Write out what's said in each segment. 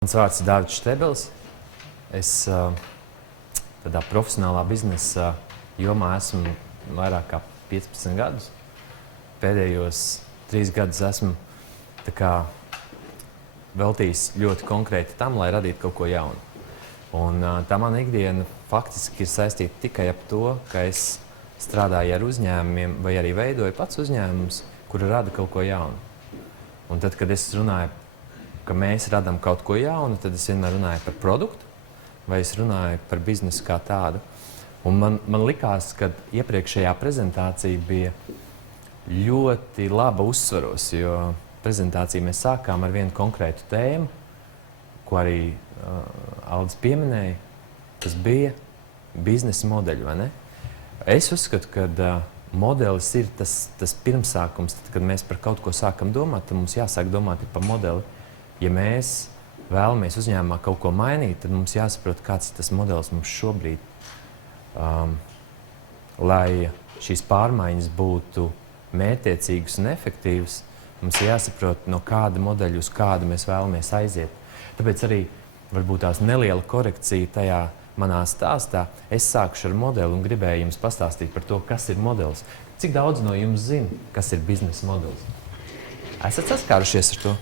Mans vārds ir Dārvids Štēbelis. Es tādā profesionālā biznesa jomā esmu vairāk kā 15 gadus. Pēdējos 3 gadus esmu veltījis ļoti konkrēti tam, lai radītu kaut ko jaunu. Un tā mana ikdiena faktiski ir saistīta tikai ar to, ka es strādāju ar uzņēmumiem vai arī veidoju pats uzņēmumus, kuri rada kaut ko jaunu. Un tad, kad es runāju, ka mēs radām kaut ko jaunu, tad es vienmēr runāju par produktu vai es runāju par biznesu kā tādu. Un man likās, ka iepriekšējā prezentācija bija ļoti laba uzsvaros, jo prezentāciju mēs sākām ar vienu konkrētu tēmu, ko arī Aldis pieminēja. Tas bija biznesa modeļi, vai ne? Es uzskatu, ka modelis ir tas pirmsākums. Tad, kad mēs par kaut ko sākam domāt, tad mums jāsāk domāt par modeli. Ja mēs vēlamies uzņēmumā kaut ko mainīt, tad mums jāsaprot, kāds ir tas modelis mums šobrīd. Lai šīs pārmaiņas būtu mērķtiecīgas un efektīvas, mums ir jāsaprot, no kāda modeļa uz kādu mēs vēlamies aiziet. Tāpēc arī varbūt tās neliela korekcija tajā manā stāstā. Es sākušu ar modeli un gribēju jums pastāstīt par to, kas ir modelis. Cik daudz no jums zina, kas ir biznesa modelis? Esat saskārušies ar to?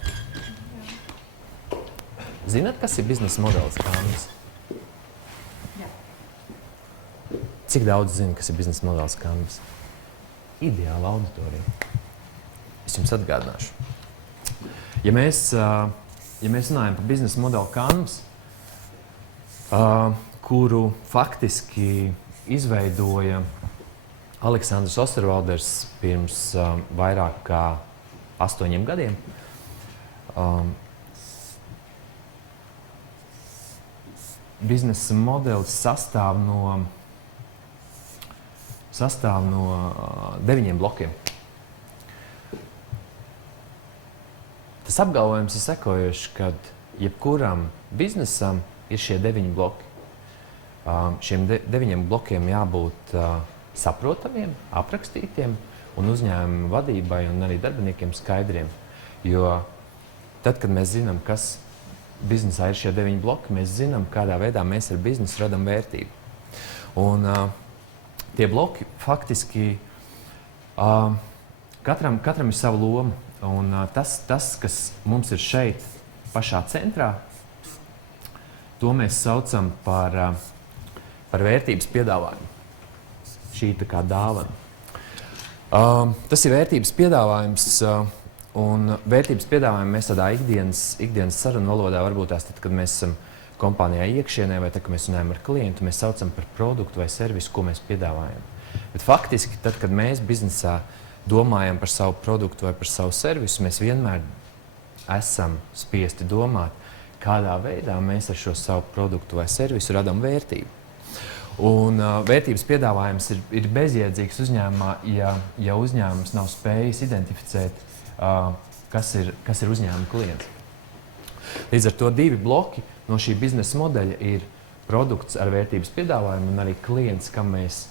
Zināt, kas ir biznesa modelis, Kānis? Jā. Cik daudz zina, kas ir biznesa modelis, Kānis? Ideāla auditorija. Es jums atgādināšu. Ja mēs runājam par biznesa modeli Canvas, kuru faktiski izveidoja Aleksandrs Ostervalders pirms vairāk kā 8 gadiem, biznesa modelis sastāv no 9 blokiem. Tas apgalvojums ir sekojošs, ka jebkuram biznesam ir šie 9 bloki. Šiem 9 blokiem jābūt saprotamiem, aprakstītiem un uzņēmuma vadībai un arī darbiniekiem skaidriem. Jo tad, kad mēs zinām, kas biznesā ir šie 9 bloki, mēs zinām, kādā veidā mēs ar biznesu radam vērtību. Un tie bloki faktiski katram ir sava loma. Un tas, kas mums ir šeit pašā centrā, to mēs saucam par vērtības piedāvājumu. Šī tā kā dāvana. Tas ir vērtības piedāvājums. Un vērtības piedāvājumu mēs tādā ikdienas sarunu valodā, varbūt tās tad, kad mēs esam kompānijā iekšienē vai tad, kad mēs runājam ar klientu, mēs saucam par produktu vai servisu, ko mēs piedāvājam. Bet faktiski, tad, kad mēs biznesā domājam par savu produktu vai par savu servisu, mēs vienmēr esam spiesti domāt, kādā veidā mēs ar šo savu produktu vai servisu radam vērtību. Un vērtības piedāvājums ir bezjēdzīgs uzņēmumā, ja uzņēmums nav spējis identificēt, kas ir uzņēmuma klients. Līdz ar to 2 bloki no šī biznesa modeļa ir produkts ar vērtības piedāvājumu un arī klients, kam mēs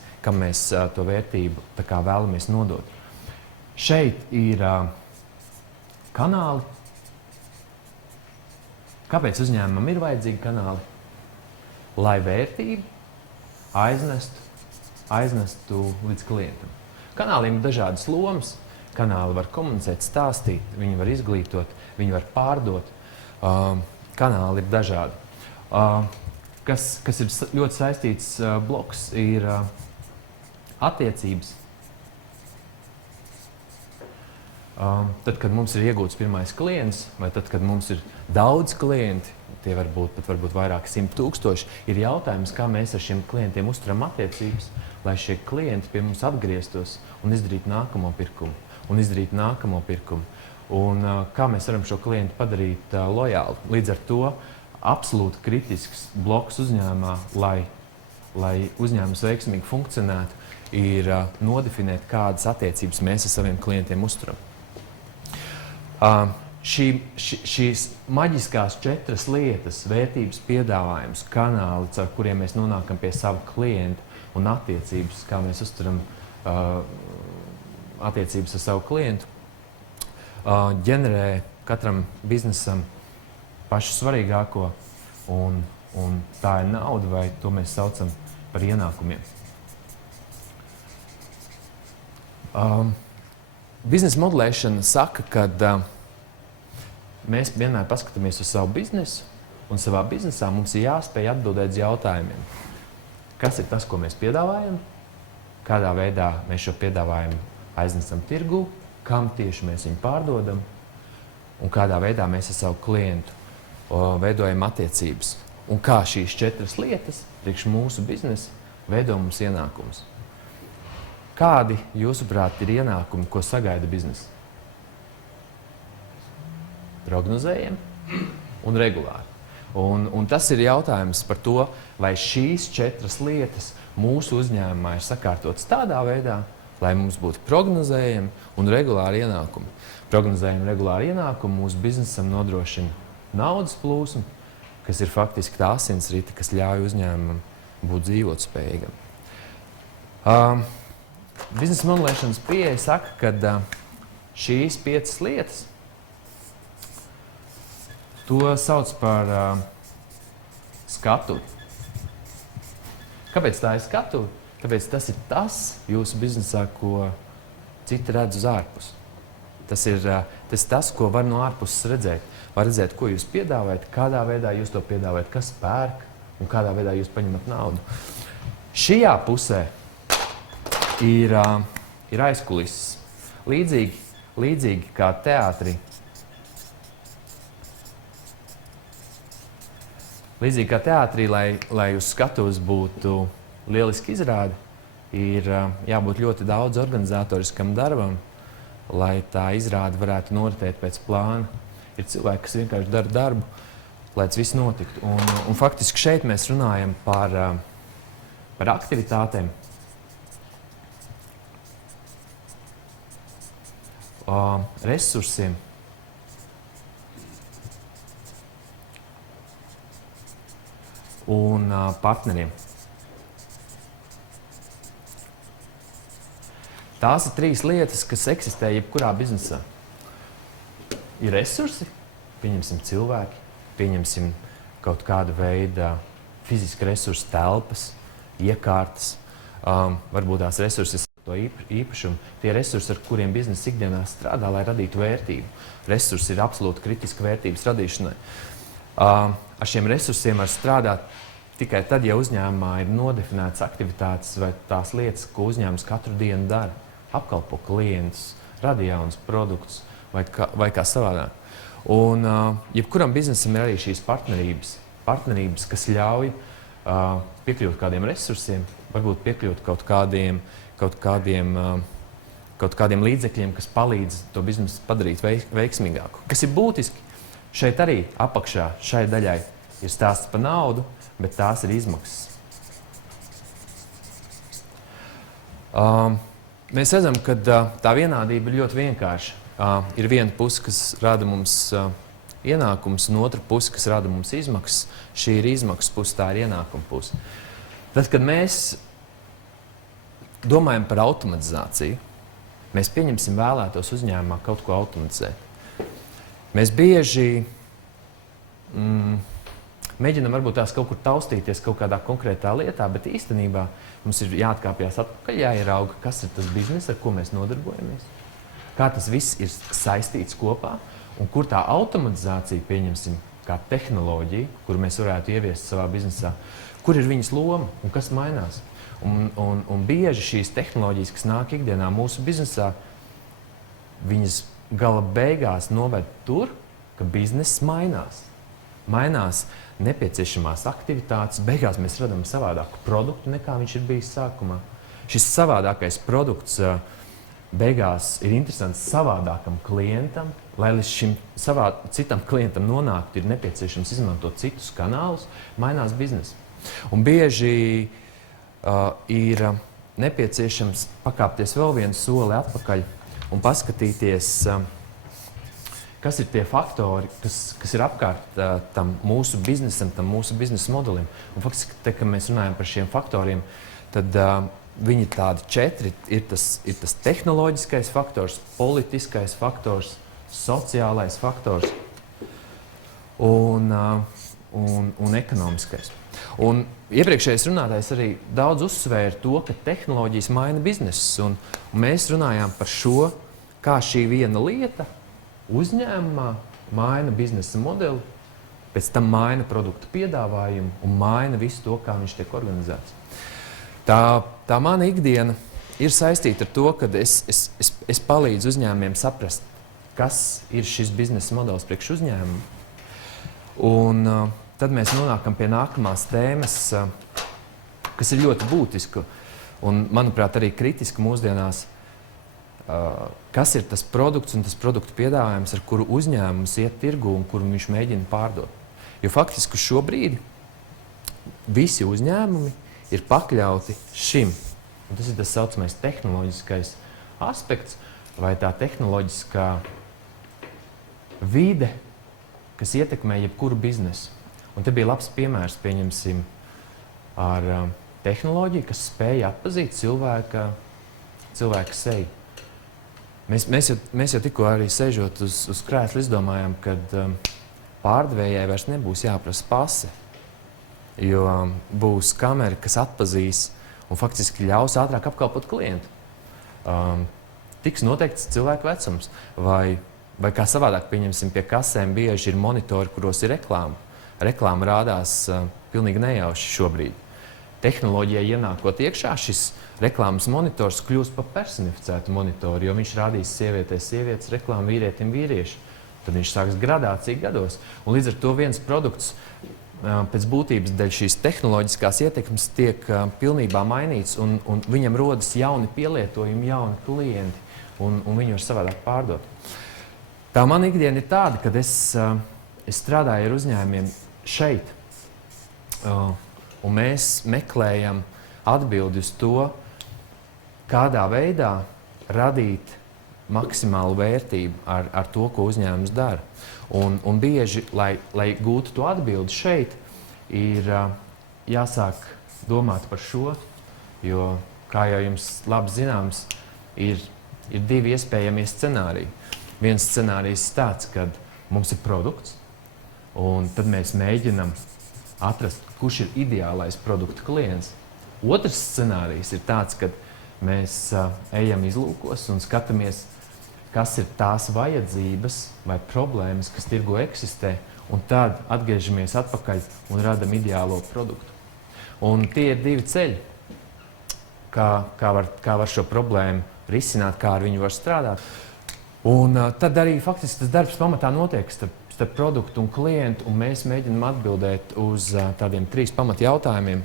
to vērtību vēlamies nodot. Šeit ir kanāli. Kāpēc uzņēmumam ir vajadzīgi kanāli? Lai vērtību aiznestu līdz klientam. Kanāliem ir dažādas lomas. Kanāli var komunicēt, stāstīt, viņi var izglītot, viņi var pārdot. Kanāli ir dažādi. Kas ir ļoti saistīts bloks, ir attiecības. Tad, kad mums ir iegūts pirmais klients, vai tad, kad mums ir daudz klienti, tie varbūt vairāki 100,000, ir jautājums, kā mēs ar šiem klientiem uzturam attiecības, lai šie klienti pie mums atgrieztos un izdarītu nākamo pirkumu. Un kā mēs varam šo klientu padarīt lojālu. Līdz ar to absolūti kritisks bloks uzņēmumā, lai uzņēmums veiksmīgi funkcionētu, ir nodefinēt, kādas attiecības mēs ar saviem klientiem uzturam. Šīs maģiskās 4 lietas, vērtības piedāvājums, kanāli, caur kuriem mēs nonākam pie sava klienta un attiecības, kā mēs uzturam attiecības ar savu klientu, ģenerē katram biznesam pašu svarīgāko, un tā ir nauda, vai to mēs saucam par ienākumiem. Biznesa modelēšana saka, ka mēs vienmēr paskatāmies uz savu biznesu, un savā biznesā mums ir jāspēj atbildēt uz jautājumiem. Kas ir tas, ko mēs piedāvājam? Kādā veidā mēs šo piedāvājumu aiznesam tirgū? Kam tieši mēs viņu pārdodam? Un kādā veidā mēs ar savu klientu veidojam attiecības? Un kā šīs 4 lietas, priekš mūsu biznesa, veido mums ienākumus? Kādi, jūsuprāt, ir ienākumi, ko sagaida biznesa? Prognozējami un regulāri. Un tas ir jautājums par to, vai šīs 4 lietas mūsu uzņēmumā ir sakārtotas tādā veidā, lai mums būtu prognozējami un regulāri ienākumi. Prognozējami un regulāri ienākumi mūsu biznesam nodrošina naudas plūsmu, kas ir faktiski tā asinsrite, kas ļauj uzņēmumam būt dzīvotspējīgam. Biznesa modelēšanas pieeja saka, ka šīs 5 lietas to sauc par skatuvi. Kāpēc tā ir skatuve? Tāpēc tas ir tas jūsu biznesā, ko citi redz uz ārpus. Tas ir tas, ko var no ārpuses redzēt. Var redzēt, ko jūs piedāvājat, kādā veidā jūs to piedāvājat, kas pērk un kādā veidā jūs paņemat naudu. Šajā pusē ir aizkulises. Līdzīgi kā teātrī. Līdzīgi kā teātrī, lai uz skatuves būtu lieliski izrāde, ir jābūt ļoti daudz organizatoriskam darbam, lai tā izrāde varētu noritēt pēc plāna. Ir cilvēki, kas vienkārši dara darbu, lai tas viss notiktu. Un faktiski šeit mēs runājam par aktivitātēm, resursiem, un partneriem. Tās ir 3 lietas, kas eksistē jebkurā biznesā. Ir resursi, pieņemsim cilvēki, pieņemsim kaut kādu veidu fiziska resursa telpas, iekārtas, varbūt tās resursi to īpašumu. Tie resursi, ar kuriem biznesa ikdienā strādā, lai radītu vērtību. Resursi ir absolūti kritiska vērtības radīšanai. Ar šiem resursiem var strādāt tikai tad, ja uzņēmumā ir nodefinētas aktivitātes vai tās lietas, ko uzņēmums katru dienu dara. Apkalpo klientus, rada jaunus produktus vai kā savādāk. Un jebkuram biznesam ir arī šīs partnerības, kas ļauj piekļūt kādiem resursiem, varbūt piekļūt kaut kādiem līdzekļiem, kas palīdz to biznesu padarīt veiksmīgāku. Kas ir būtiski, šeit arī apakšā šai daļai ir stāsts par naudu, bet tās ir izmaksas. Mēs redzam, ka tā vienādība ir ļoti vienkārša. Ir viena puse, kas rada mums ienākums, un otra puse, kas rada mums izmaksas. Šī ir izmaksas puse, tā ir ienākuma puse. Tad, kad mēs domājam par automatizāciju, mēs pieņemsim vēlētos uzņēmumā kaut ko automatizēt. Mēs bieži mēģinam varbūt tās kaut kur taustīties kaut kādā konkrētā lietā, bet īstenībā mums ir jāatkāpjas atpakaļ, jāierauga, kas ir tas bizness, ar ko mēs nodarbojamies, kā tas viss ir saistīts kopā, un kur tā automatizācija, pieņemsim, kā tehnoloģija, kuru mēs varētu ieviest savā biznesā, kur ir viņas loma un kas mainās. Un bieži šīs tehnoloģijas, kas nāk ikdienā mūsu biznesā, viņas gala beigās noved tur, ka bizness mainās. Mainās nepieciešamās aktivitātes, beigās mēs radām savādāku produktu, nekā viņš ir bijis sākumā. Šis savādākais produkts beigās ir interesants savādākam klientam, lai līdz šim citam klientam nonāktu, ir nepieciešams izmantot citus kanālus, mainās biznesa. Un bieži ir nepieciešams pakāpties vēl vienu soli atpakaļ un paskatīties, kas ir tie faktori, kas ir apkārt tam mūsu biznesam, tam mūsu biznesa modelim. Un faktiski, te, kad mēs runājam par šiem faktoriem, tad viņi tādi 4 ir tas tehnoloģiskais faktors, politiskais faktors, sociālais faktors un ekonomiskais. Un iepriekšējais runātājs arī daudz uzsvēra to, ka tehnoloģijas maina biznesus. Un mēs runājām par šo, kā šī viena lieta uzņēmumā maina biznesa modeli, pēc tam maina produktu piedāvājumu un maina visu to, kā viņš tiek organizēts. Tā mana ikdiena ir saistīta ar to, ka es palīdzu uzņēmumiem saprast, kas ir šis biznesa modelis priekš uzņēmumu. Un tad mēs nonākam pie nākamās tēmas, kas ir ļoti būtiska un, manuprāt, arī kritiska mūsdienās. Kas ir tas produkts un tas produktu piedāvājums, ar kuru uzņēmums iet tirgu un kuru viņš mēģina pārdot. Jo faktiski uz šo brīdi visi uzņēmumi ir pakļauti šim. Un tas ir tas saucamais tehnoloģiskais aspekts vai tā tehnoloģiskā vide, kas ietekmē jebkuru biznesu. Un te bija labs piemērs, pieņemsim, ar tehnoloģiju, kas spēja atpazīt cilvēka seju. Mēs jau tikko arī sēžot uz krēsla izdomājām, ka pārdevējai vairs nebūs jāprasa pase, jo būs kamera, kas atpazīs un faktiski ļaus ātrāk apkalpot klientu. Tiks noteikts cilvēku vecums vai kā savādāk, pieņemsim, pie kasēm bieži ir monitori, kuros ir reklāma. Reklāma rādās pilnīgi nejauši šobrīd. Tehnoloģijai ienākot iekšā, šis reklāmas monitors kļūst par personificētu monitoru, jo viņš rādīs sievietē sievietes reklāmu, vīrietim vīrieši. Tad viņš sāks gradāciju gados. Un līdz ar to viens produkts pēc būtības dēļ šīs tehnoloģiskās ietekmes tiek pilnībā mainīts un viņam rodas jauni pielietojumi, jauni klienti un viņi var savādāk pārdot. Tā mana ikdiena ir tāda, kad es strādāju ar uzņēmumiem šeit. Un mēs meklējam atbildi uz to, kādā veidā radīt maksimālu vērtību ar to, ko uzņēmums dara. Un bieži, lai gūtu to atbildi šeit, ir jāsāk domāt par šo, jo, kā jau jums labi zināms, ir divi iespējamie scenāriji. Viens scenārijs tāds, kad mums ir produkts, un tad mēs mēģinam atrast, kurš ir ideālais produktu klients. Otrs scenārijs ir tāds, kad mēs ejam izlūkos un skatāmies, kas ir tās vajadzības vai problēmas, kas tirgo eksistē, un tad atgriežamies atpakaļ un radam ideālo produktu. Un tie ir divi ceļi, kā var šo problēmu risināt, kā ar viņu var strādāt. Un tad arī faktiski tas darbs pamatā notiek starp produktu un klientu, un mēs mēģinām atbildēt uz tādiem 3 pamatjautājumiem.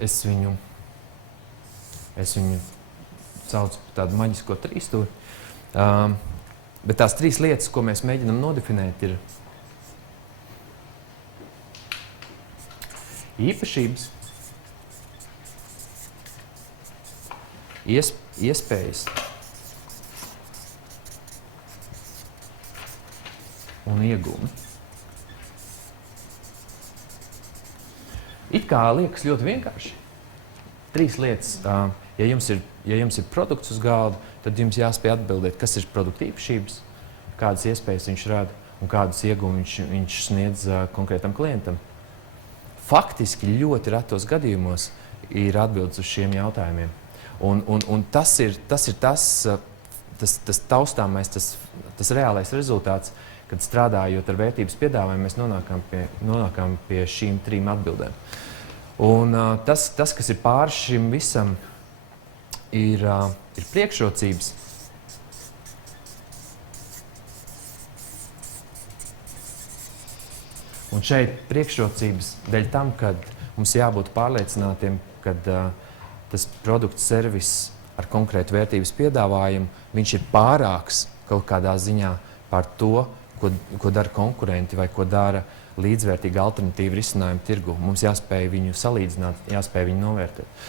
Es viņu saucu par tādu maģisko trīsstūri. Bet tās 3 lietas, ko mēs mēģinām nodefinēt, ir īpašības, iespējas un iegūmi. It kā liekas ļoti vienkārši. 3 lietas. Ja jums ir produkts uz galda, tad jums jāspēj atbildēt, kas ir produkta īpašības, kādas iespējas viņš rada un kādas iegūmus viņš sniedz konkrētam klientam. Faktiski ļoti retos gadījumos ir atbildes uz šiem jautājumiem. Un tas ir tas taustāmais, tas reālais rezultāts, kad strādājot ar vērtības piedāvājumu, mēs nonākam pie šīm 3 atbildēm. Un tas, kas ir pāri šim visam, ir priekšrocības. Un šeit priekšrocības dēļ tam, kad mums jābūt pārliecinātiem, kad tas produkts, servis ar konkrētu vērtības piedāvājumu, viņš ir pārāks kaut kādā ziņā par to, ko dara konkurenti vai ko dara līdzvērtīga alternatīva risinājuma tirgu. Mums jāspēj viņu salīdzināt, jāspēj viņu novērtēt.